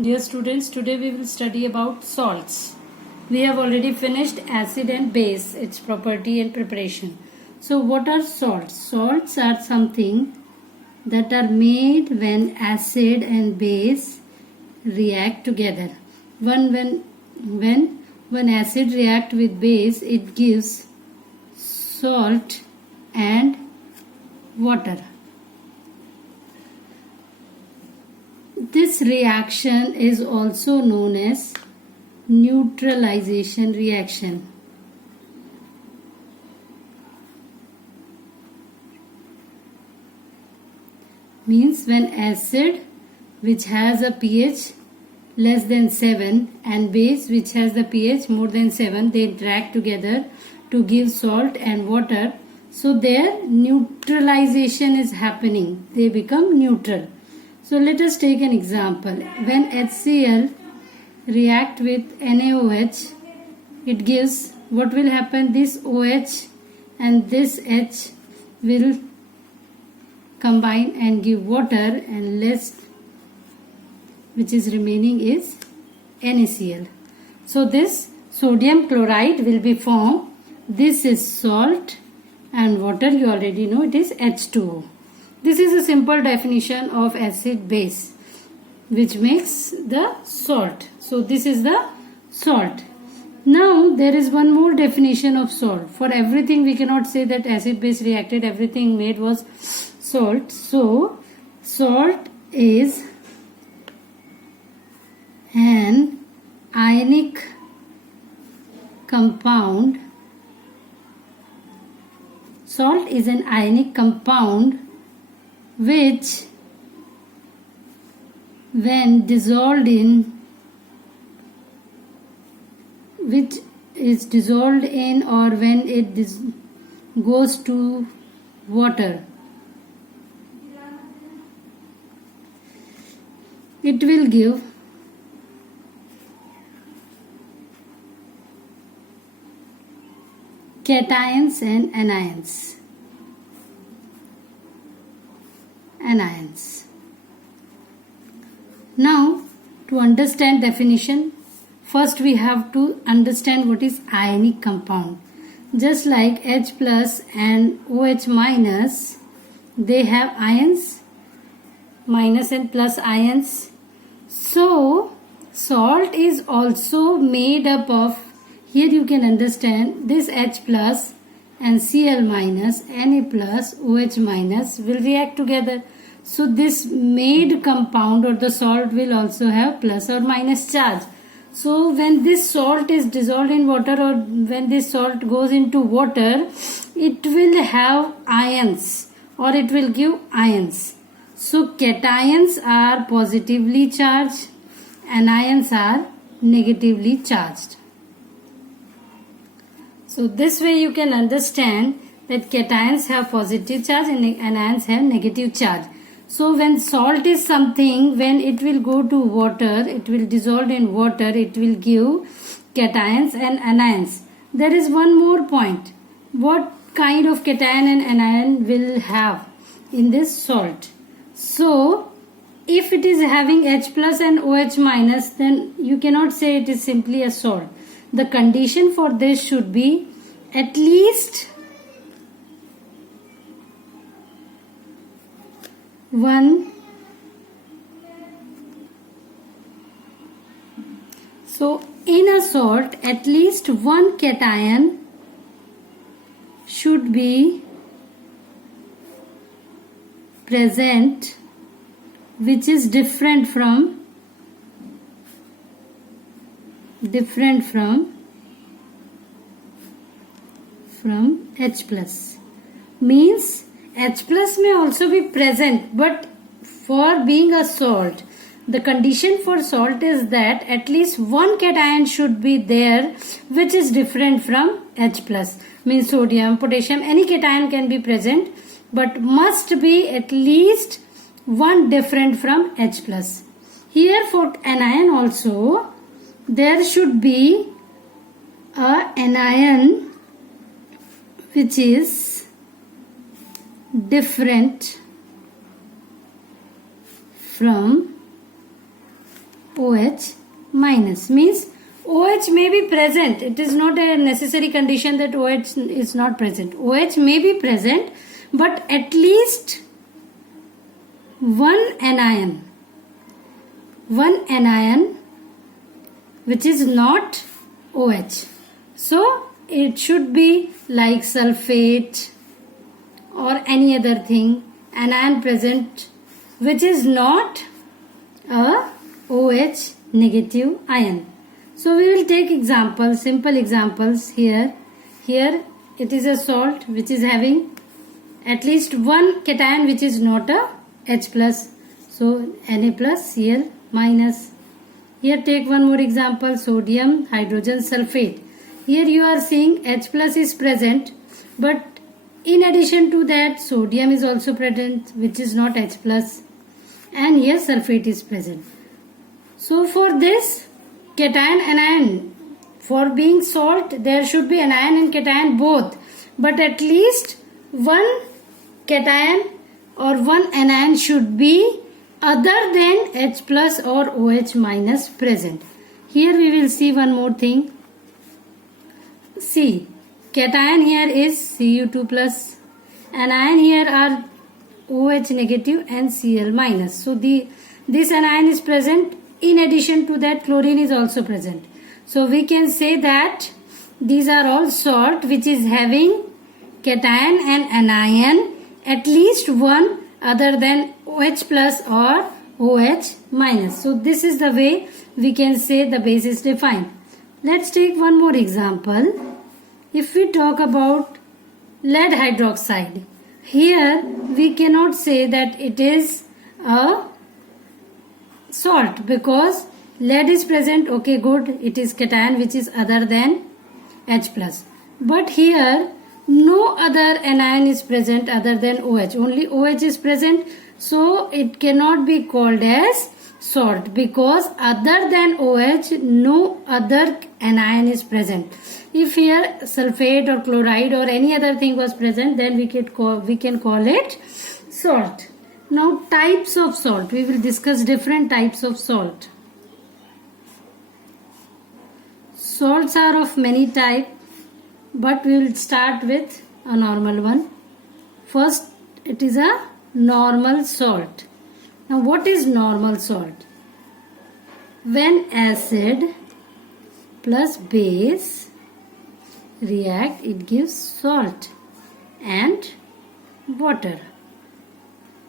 Dear students, today we will study about salts. We have already finished acid and base, its property and preparation. So what are salts? Salts are something that are made when acid and base react together. When acid react with base, it gives salt and water. This reaction is also known as neutralization reaction. Means when acid which has a pH less than 7 and base which has the pH more than 7, they interact together to give salt and water. So their neutralization is happening. They become neutral. So let us take an example. When HCl react with NaOH, it gives, what will happen? This OH and this H will combine and give water, and less which is remaining is NaCl. So this sodium chloride will be formed. This is salt and water, you already know it is H2O. This is a simple definition of acid base which makes the salt. So this is the salt. Now there is one more definition of salt. For everything we cannot say that acid base reacted, everything made was salt. So salt is an ionic compound. Salt is an ionic compound which when dissolved in or when it goes to water, it will give cations and anions. Now, to understand definition, first we have to understand what is ionic compound. Just like H plus and OH minus, they have ions, minus and plus ions. So, salt is also made up of, here you can understand, this H plus and Cl minus, Na plus, OH minus will react together. So this made compound or the salt will also have plus or minus charge. So when this salt is dissolved in water or when this salt goes into water, it will have ions or it will give ions. So cations are positively charged and anions are negatively charged. So this way you can understand that cations have positive charge and anions have negative charge. So when salt is something, when it will go to water, it will dissolve in water, it will give cations and anions. There is one more point. What kind of cation and anion will have in this salt? So if it is having H plus and OH minus, then you cannot say it is simply a salt. The condition for this should be at least one. So in a salt, at least one cation should be present which is different from H plus. Means H plus may also be present, but for being a salt, the condition for salt is that at least one cation should be there which is different from H plus. Means sodium, potassium, any cation can be present, but must be at least one different from H plus. Here for anion also, there should be a anion which is different from OH minus. Means OH may be present. It is not a necessary condition that OH is not present. OH may be present, but at least one anion which is not OH. So it should be like sulfate or any other thing, anion present which is not a OH negative ion. So we will take examples, simple examples here. Here it is a salt which is having at least one cation which is not a H plus. So Na plus Cl minus. Here take one more example, sodium hydrogen sulfate. Here you are seeing H plus is present, but in addition to that sodium is also present which is not H plus, and here sulfate is present. So for this cation anion, for being salt there should be anion and cation both, but at least one cation or one anion should be other than H plus or OH minus present. Here we will see one more thing. See, cation here is Cu2 plus, anion here are OH negative and Cl minus. So this anion is present. In addition to that, chlorine is also present. So we can say that these are all salt which is having cation and anion at least one other than OH plus or OH minus. So this is the way we can say the base is defined. Let's take one more example. If we talk about lead hydroxide, here we cannot say that it is a salt because lead is present. Okay, good, it is cation which is other than H plus. But here no other anion is present other than OH. Only OH is present. So it cannot be called as salt because other than OH no other anion is present. If here sulfate or chloride or any other thing was present, then we can call it salt. Now types of salt. We will discuss different types of salt. Salts are of many types, but we will start with a normal one. First, it is a normal salt. Now what is normal salt? When acid plus base react, it gives salt and water.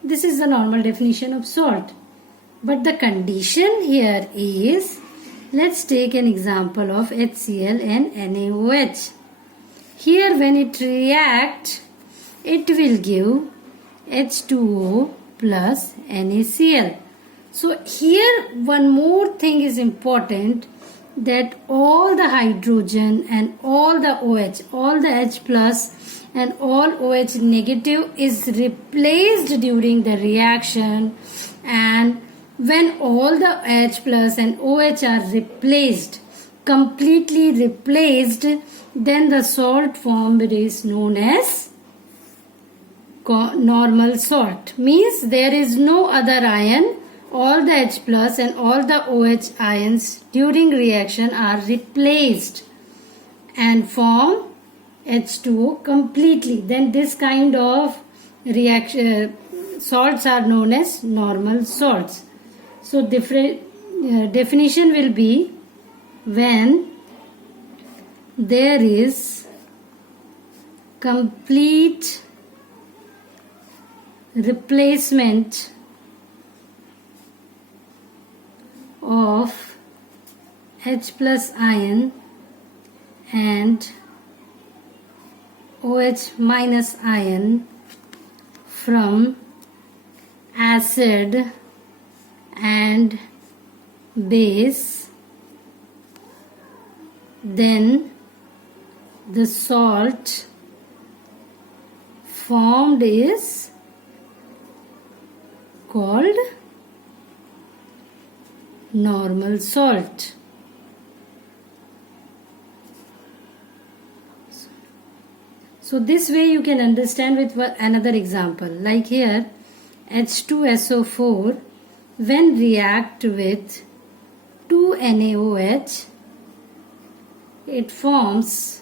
This is the normal definition of salt. But the condition here is, let's take an example of HCl and NaOH. Here when it reacts, it will give H2O plus NaCl. So here one more thing is important, that all the hydrogen and all the OH, all the H plus and all OH negative is replaced during the reaction, and when all the H plus and OH are replaced, completely replaced, then the salt formed is known as normal salt. Means there is no other ion, all the H plus and all the OH ions during reaction are replaced and form H2O completely. Then this kind of reaction salts are known as normal salts. So definition will be, when there is complete replacement of H plus ion and OH minus ion from acid and base, then the salt formed is called normal salt. So this way you can understand with another example. Like here H2SO4 when react with 2 NaOH, it forms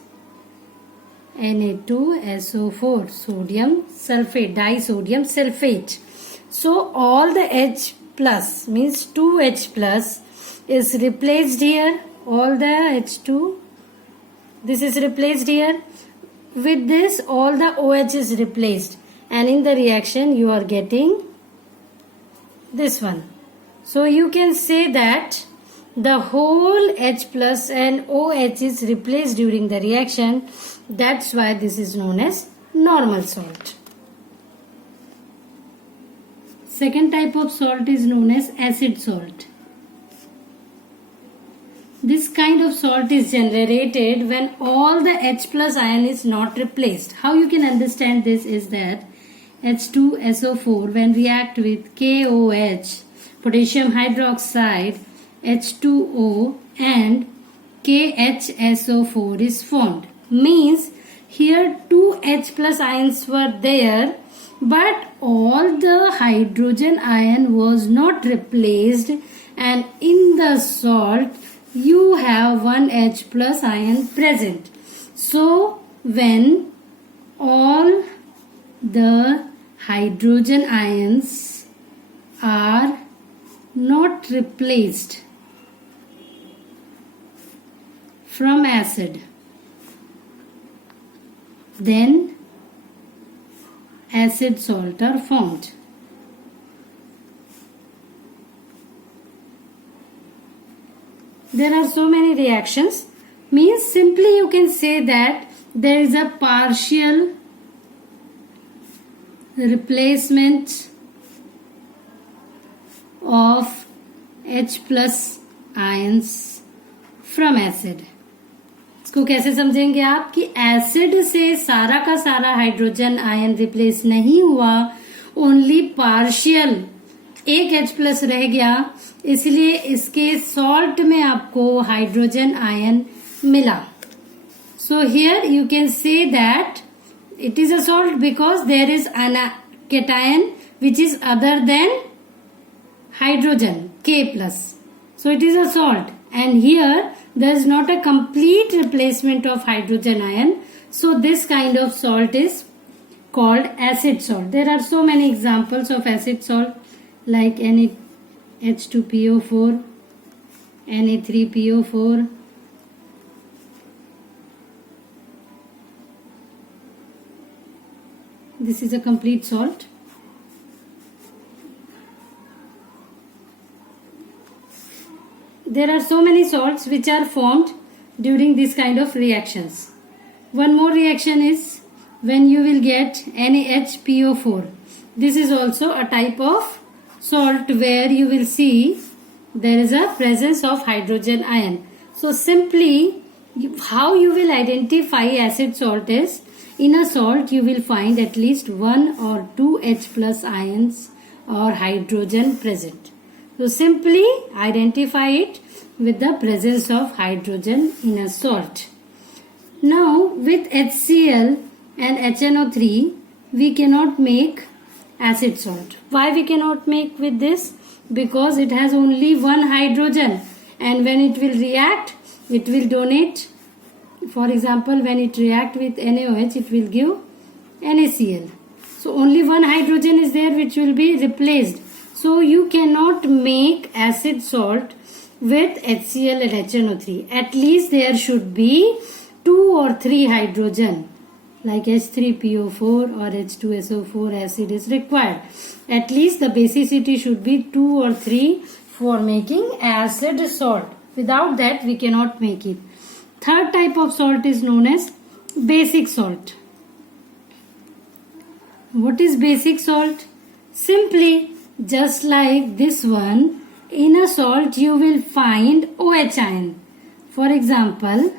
Na2SO4, sodium sulfate, disodium sulfate. So all the H plus means 2H plus is replaced here. All the H2, this is replaced here. With this, all the OH is replaced, and in the reaction you are getting this one. So you can say that the whole H plus and OH is replaced during the reaction. That's why this is known as normal salt. Second type of salt is known as acid salt. This kind of salt is generated when all the H plus ion is not replaced. How you can understand this is that H2SO4 when react with KOH, potassium hydroxide, H2O and KHSO4 is formed. Means here two H plus ions were there, but all the hydrogen ion was not replaced, and in the salt you have one H plus ion present. So when all the hydrogen ions are not replaced from acid, then acid salt are formed. There are so many reactions. Means simply you can say that there is a partial replacement of H plus ions from acid. इसको कैसे समझेंगे आप कि acid से सारा का सारा hydrogen ion replace नहीं हुआ, ओनली पार्शियल एक H प्लस रह गया, इसलिए इसके सॉल्ट में आपको हाइड्रोजन आयन मिला. So here you can say that it is a salt because there is an cation which is other than hydrogen, K plus. So it is a salt, and here there is not a complete replacement of hydrogen ion. So this kind of salt is called acid salt. There are so many examples of acid salt like NaH2PO4, Na3PO4, this is a complete salt. There are so many salts which are formed during this kind of reactions. One more reaction is when you will get NaHPO4. This is also a type of salt where you will see there is a presence of hydrogen ion. So simply how you will identify acid salt is, in a salt you will find at least one or two H plus ions or hydrogen present. So simply identify it with the presence of hydrogen in a salt. Now with HCl and HNO3 we cannot make acid salt. Why we cannot make with this? Because it has only one hydrogen, and when it will react it will donate. For example, when it react with NaOH, it will give NaCl. So only one hydrogen is there which will be replaced. So you cannot make acid salt with HCl and HNO3. At least there should be 2 or 3 hydrogen, like H3PO4 or H2SO4 acid is required. At least the basicity should be 2 or 3 for making acid salt. Without that we cannot make it. Third type of salt is known as basic salt. What is basic salt? Simply just like this one, in a salt you will find OH ion. For example,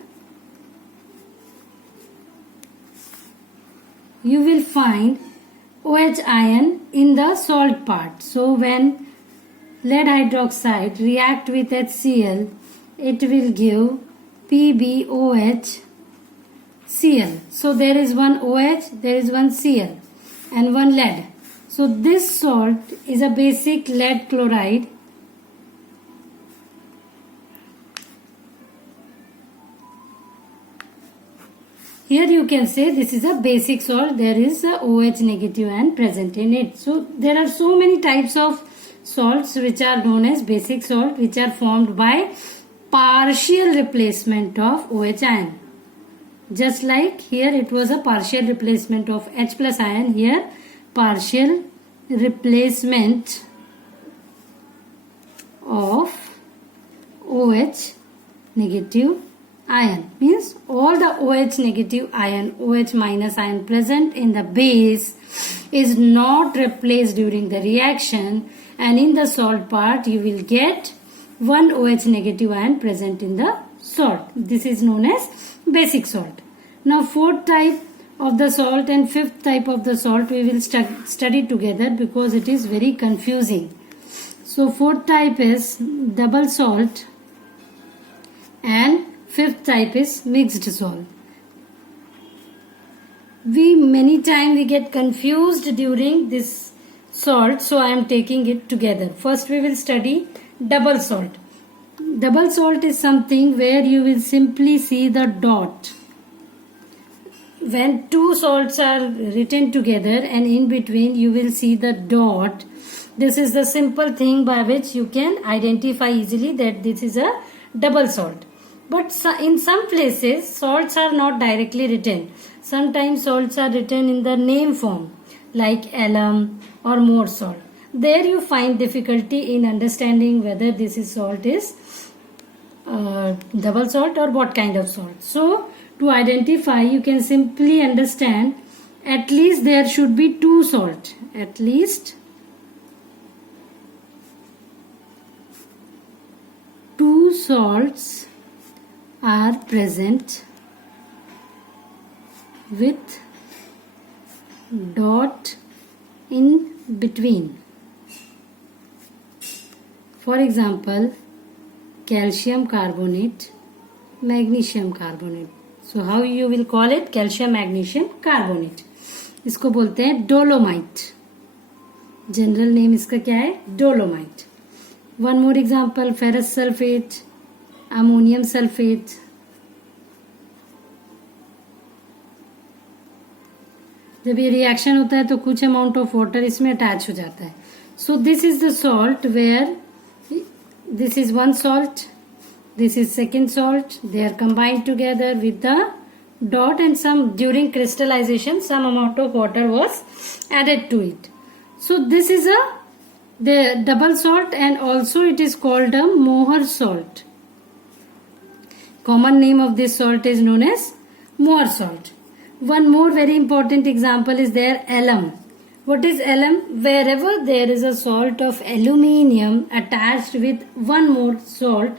you will find OH ion in the salt part. So when lead hydroxide react with HCl, it will give PbOH Cl. So there is one OH, there is one Cl and one lead. So this salt is a basic lead chloride. here you can say this is a basic salt. There is a OH negative ion present in it. So there are so many types of salts which are known as basic salt, which are formed by partial replacement of OH ion. Just like here it was a partial replacement of H plus ion, here partial replacement of OH negative ion, means all the OH negative ion, OH minus ion present in the base is not replaced during the reaction, and in the salt part you will get one OH negative ion present in the salt. This is known as basic salt. Now fourth type of the salt and fifth type of the salt we will study together because it is very confusing. So fourth type is double salt and fifth type is mixed salt. Many times we get confused during this salt, so I am taking it together. First we will study double salt. Double salt is something where you will simply see the dot. When two salts are written together and in between you will see the dot. This is the simple thing by which you can identify easily that this is a double salt. But in some places salts are not directly written. Sometimes salts are written in the name form like alum or more salt. There you find difficulty in understanding whether this is salt is double salt or what kind of salt. So to identify you can simply understand at least there should be two salt. At least two salts are present with dot in between. For example, calcium carbonate, magnesium carbonate. So how you will call it? Calcium magnesium carbonate. इसको बोलते हैं dolomite. General name इसका क्या है? Dolomite. One more example, ferrous sulphate, ammonium sulphate. जब ये reaction होता है तो कुछ अमाउंट ऑफ वाटर इसमें अटैच हो जाता है. So this is the salt where this is one salt, this is second salt, they are combined together with the dot, and some during crystallization some amount of water was added to it. So this is the double salt, and also it is called a Mohr salt. Common name of this salt is known as Mohr salt. One more very important example is there, alum. What is alum? Wherever there is a salt of aluminium attached with one more salt,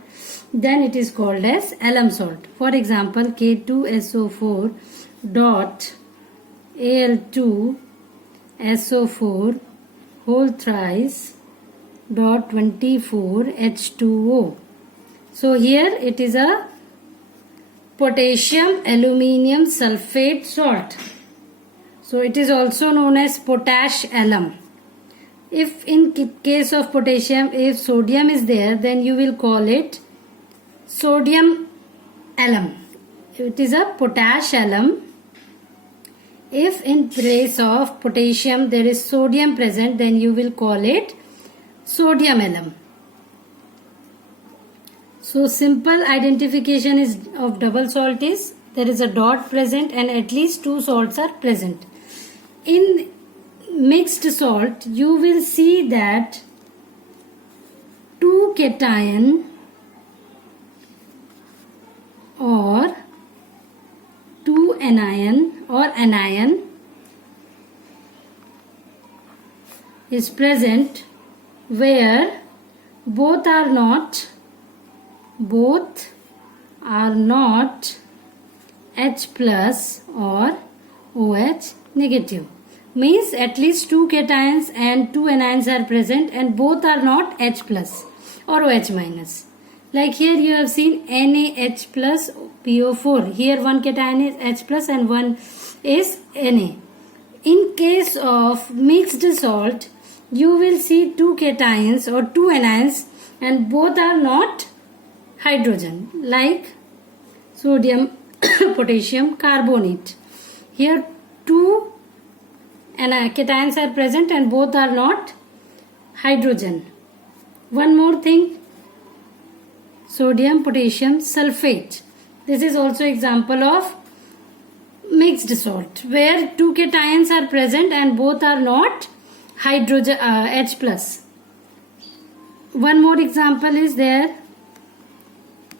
then it is called as alum salt. For example, K2SO4 dot Al2 SO4 whole thrice dot 24 H2O. So here it is a potassium aluminium sulfate salt. So it is also known as potash alum. If in case of potassium, if sodium is there, then you will call it sodium alum. It is a potash alum. If in place of potassium there is sodium present, then you will call it sodium alum. So simple identification is of double salt is there is a dot present and at least two salts are present. In mixed salt, you will see that two cation or two anion or anion is present where both are not H plus or OH negative. Means at least two cations and two anions are present and both are not H plus or OH minus. Like here you have seen NaH plus PO4. Here one cation is H plus and one is Na. In case of mixed salt, you will see two cations or two anions and both are not hydrogen, like sodium potassium carbonate. Here two cations are present and both are not hydrogen. One more thing, sodium potassium sulfate. This is also example of mixed salt where two cations are present and both are not hydrogen H plus. One more example is there.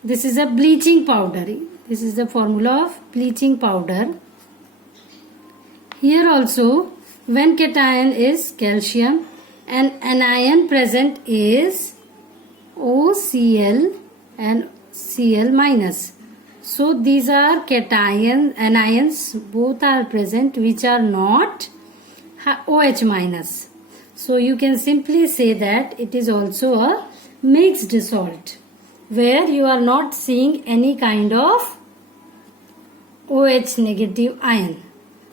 This is a bleaching powder. This is the formula of bleaching powder. Here also when cation is calcium and anion present is OCl and Cl minus. So these are anions both are present which are not OH minus. So you can simply say that it is also a mixed salt where you are not seeing any kind of OH negative ion.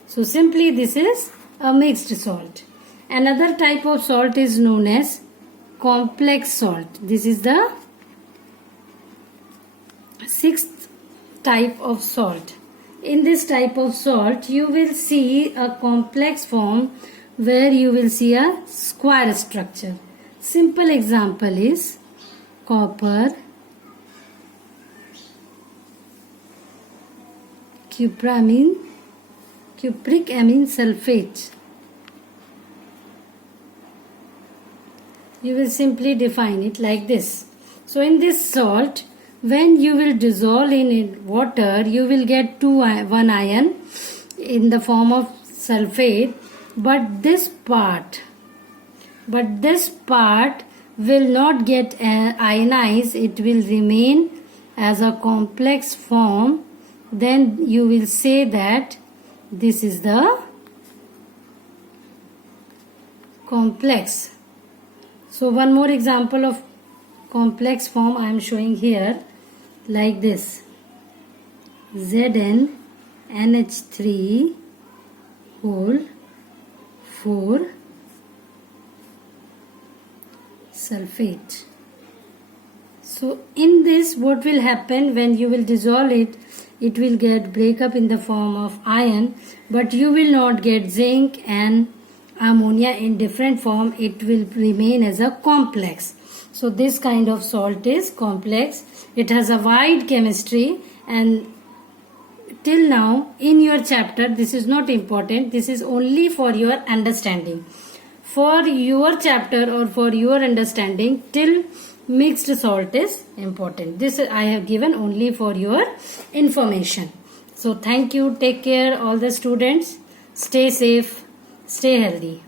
So simply this is a mixed salt. Another type of salt is known as complex salt. This is the sixth type of salt. In this type of salt you will see a complex form where you will see a square structure. Simple example is copper, cupric amine sulfate. You will simply define it like this. So in this salt, when you will dissolve in water, you will get one ion in the form of sulfate, but this part will not get ionized. It will remain as a complex form. Then you will say that this is the complex. So one more example of complex form I am showing here like this. ZnNH3 whole 4 sulfate. So in this what will happen when you will dissolve it? It will get break up in the form of iron, but you will not get zinc and ammonia in different form. It will remain as a complex. So this kind of salt is complex. It has a wide chemistry, and till now in your chapter this is not important. This is only for your understanding. For your chapter or for your understanding, till mixed salt is important. This I have given only for your information. So thank you. Take care all the students. Stay safe. Stay healthy.